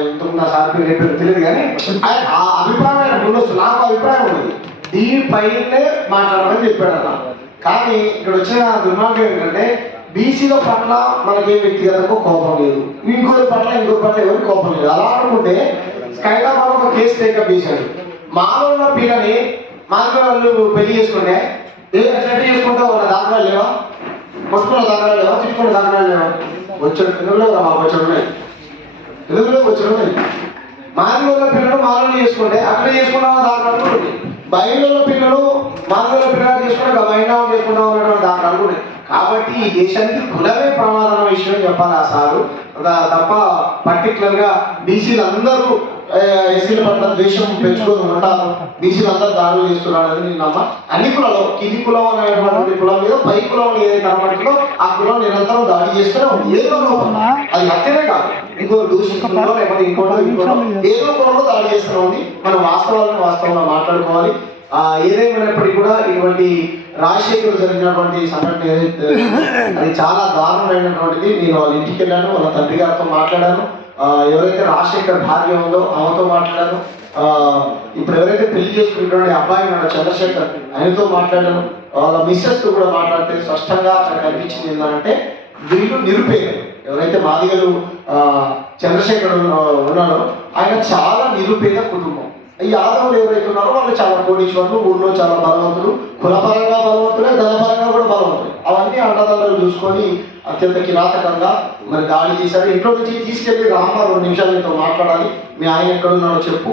ఇంతకుముందు నా సార్ పేరు రేపు తెలియదు కానీ ఆ అభిప్రాయం ఉండొచ్చు నాకు అభిప్రాయం ఉంది దీనిపైనే మాట్లాడమని చెప్పాడు అన్న కానీ ఇక్కడ వచ్చిన దుర్మార్గం ఏంటంటే బీసీల పట్ల మనకి వ్యక్తిగతంగా కోపం లేదు. ఇంకోరి పట్ల ఇంకోరి పట్ల ఎవరికి కోపం లేదు. అలా అనుకుంటే స్కైలాబాద్ ఒక కేసు టేకప్ చేశాడు. మాలో ఉన్న పిల్లని మాలో వాళ్ళు పెళ్ళి చేసుకుంటే ఏ అట్లా చేసుకుంటావు వాళ్ళ దాఖలాలు లేవా? కొట్టుకున్న దాఖలాలు లేవా? తిట్టుకున్న దాఖలాలు లేవా? వచ్చాడు. పిల్లలు వచ్చాడు. ఎందుకు వచ్చినాయి మానవుల పిల్లలు మానవులు చేసుకుంటే అక్కడ చేసుకున్నాం దాని అనుకుంటుంది. ఉన్నాయి బయలుల పిల్లలు మానవుల పిల్లలు చేసుకుంటే బయట చేసుకున్నాం అన్నటువంటి దాని అనుకుంటుంది. కాబట్టి ఈ దేశానికి కులమే ప్రమాదం విషయం చెప్పాలి ఆ సారు. తప్ప పర్టికులర్గా బీసీలు అందరూ ఎస్సీల పట్ల ద్వేషం పెంచుకొని ఉంటారు. బీసీలు అందరూ దాడులు చేస్తున్నారు అనేది నేను నమ్మ అన్ని కులాలు కింది కులం అనేటువంటి కులం మీద పై కులం ఏదైతే కనబడుతుందో ఆ కులం నిరంతరం దాడి చేస్తూనే ఉంది. ఏదో అది హత్యనే ఇంకో దూషిస్తుందో లేకపోతే ఇంకోటో ఇంకోటో ఏదో కులంలో దాడి చేస్తూనే ఉంది మనం వాస్తవాలను వాస్తవంగా మాట్లాడుకోవాలి. ఆ ఏదేమైనప్పటికీ కూడా ఇటువంటి రాజశేఖర్ జరిగినటువంటి సంఘటన ఏదైతే అది చాలా దారుణమైనటువంటిది. నేను వాళ్ళ ఇంటికి వెళ్ళాను వాళ్ళ తండ్రి గారితో మాట్లాడాను. ఆ, ఎవరైతే రాజశేఖర్ భార్య ఉందో ఆమెతో మాట్లాడాను. ఆ, ఇప్పుడు ఎవరైతే పెళ్ళి చేసుకుంటున్న అబ్బాయి ఉన్నాడో చంద్రశేఖర్ ఆయనతో మాట్లాడాను. వాళ్ళ మిస్సెస్తో కూడా మాట్లాడితే స్పష్టంగా నాకు అనిపించింది ఏంటంటే వీళ్ళు నిరుపేదలు. ఎవరైతే మాదిగలు చంద్రశేఖర్ ఉన్నారో ఆయన చాలా నిరుపేద కుటుంబం. ఈ యాదవులు ఎవరైతే ఉన్నారో వాళ్ళు చాలా కోటీశ్వరులు ఊళ్ళో చాలా బలవంతులు కులపరంగా బలవంతులే ధనపరంగా కూడా బలవంతులు. అవన్నీ అండదండలు చూసుకొని అత్యంత కిరాతకంగా మరి దాడి చేశారు. ఇంట్లో నుంచి తీసుకెళ్ళి రామ్మ రెండు నిమిషాలు మీతో మాట్లాడాలి. మీ ఆయన ఎక్కడున్నాడో చెప్పు.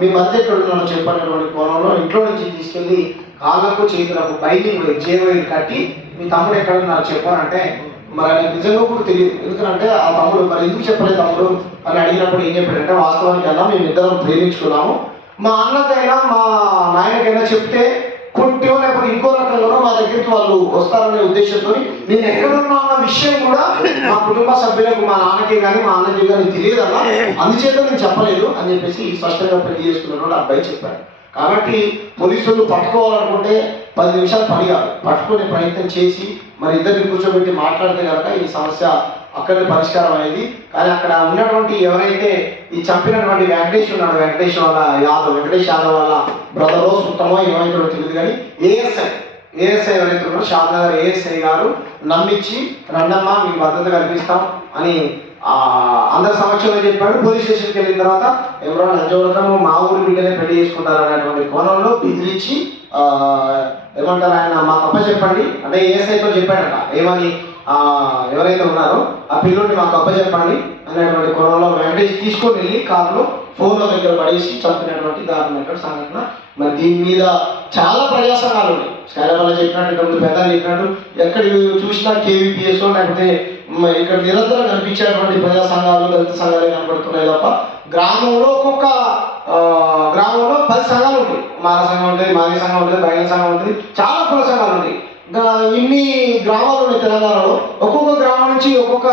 మీ మధ్య ఎక్కడున్నాడో చెప్పు అనేటువంటి కోణంలో ఇంట్లో నుంచి తీసుకెళ్ళి కాళ్ళకు చేతులకు బైకింగ్ జేవైర్ కట్టి మీ తమ్ముడు ఎక్కడున్నారో చెప్పారంటే మరి ఆయన నిజంగా కూడా తెలియదు. ఎందుకంటే ఆ తమ్ముడు మరి ఎందుకు చెప్పలేదు తమ్ముడు అని అడిగినప్పుడు ఏం చెప్పాడంటే వాస్తవానికి అలా మేము ఇద్దరం ప్రేమించుకున్నాము. మా అన్నకైనా మా నాయనకైనా చెప్తే కొట్టో లేకపోతే ఇంకో రకంగా మా దగ్గరికి వాళ్ళు వస్తారనే ఉద్దేశంతో నేను ఎక్కడున్నా అన్న విషయం కూడా మా కుటుంబ సభ్యులకు మా నాన్నకి కానీ మా అన్నకి కానీ తెలియదన్నా. అందుచేత నేను చెప్పలేదు. అని చెప్పేసి స్పష్టంగా పెళ్ళి చేసుకున్నాడు అబ్బాయి చెప్పాడు. కాబట్టి పోలీసులు పట్టుకోవాలనుకుంటే పది నిమిషాలు పని కాదు పట్టుకునే ప్రయత్నం చేసి మరి ఇద్దరిని కూర్చోబెట్టి మాట్లాడితే కనుక ఈ సమస్య అక్కడే పరిష్కారం అయ్యింది కానీ అక్కడ ఉన్నటువంటి ఎవరైతే ఈ చంపినటువంటి వెంకటేష్ ఉన్నాడు వెంకటేష్ వాళ్ళ యాదవ్ వెంకటేష్ యాదవ్ వాళ్ళ బ్రదరో సుత్తమో ఏమైతే తెలియదు కానీ ఏఎస్ఐ ఏఎస్ఐ ఎవరైతే ఉన్నారో షాద్నగర్ ఏఎస్ఐ గారు నమ్మించి రండమ్మా మీ భద్రత కల్పిస్తాం అని అందరి సమక్షంలో చెప్పాడు. పోలీస్ స్టేషన్కి వెళ్ళిన తర్వాత ఎవరో లంచవరకము మా ఊరి బిడ్డనే పెళ్ళి చేసుకుంటారు అనేటువంటి కోణంలో బెదిరించి ఏమంటారు ఆయన మాకు తప్ప చెప్పండి. అంటే ఏఎస్ఐతో చెప్పాడట ఏమని ఎవరైతే ఉన్నారో ఆ పిల్లోడిని మాకు అప్ప చెప్పండి అనేటువంటి కోణంలో వెంటనే తీసుకొని వెళ్ళి కారులో ఫోన్ల దగ్గర పడేసి చంపినటువంటి దారుణమైనటువంటి సంఘటన. మరి దీని మీద చాలా ప్రజాసంఘాలు ఉన్నాయి స్కైలవల్ల చెప్పినట్టు ఇంతకుముందు పెద్దలు చెప్పినట్టు ఎక్కడ చూసినా కేవీపీఎస్ లేకపోతే ఇక్కడ నిరంతరం కనిపించేటువంటి ప్రజా సంఘాలు దళిత సంఘాలు కనపడుతున్నాయి తప్ప గ్రామంలో ఒక్కొక్క గ్రామంలో పది సంఘాలు ఉంటాయి. మాల సంఘం ఉంటుంది మాని సంఘం ఉంటుంది బయట సంఘం ఉంటుంది చాలా కుల సంఘాలు ఉంటాయి. ఇంకా ఇన్ని గ్రామాలు ఉన్నాయి తెలంగాణలో ఒక్కొక్క గ్రామం నుంచి ఒక్కొక్క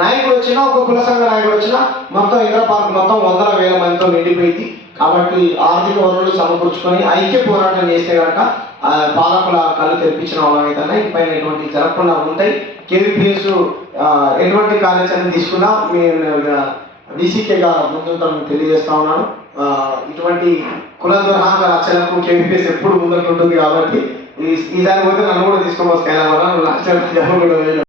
నాయకుడు వచ్చినా ఒక్కొక్క కుల సంఘ నాయకుడు వచ్చినా మొత్తం ఇంద్ర పార్క్ మొత్తం వందల వేల మందితో నిండిపోయింది. కాబట్టి ఆర్థిక వనరులు సమకూర్చుకొని ఐక్య పోరాటం చేస్తే కనుక పాలకుల కళ్ళు తెప్పించిన వాళ్ళైతే ఇకపైన ఎటువంటి జరగకుండా ఉంటాయి. కేవీపీఎస్ ఎటువంటి కార్యాచరణ తీసుకున్నా మేము డీసీకేగా ముందుంటామని తెలియజేస్తా ఉన్నాను. ఇటువంటి కుల దుర్హాంగ రచనకు కేవీపీఎస్ ఎప్పుడు ముందుంటుంది కాబట్టి ఈ ఈసారి పోతే నన్ను కూడా తీసుకోవచ్చు కైనా వల్ల లక్ష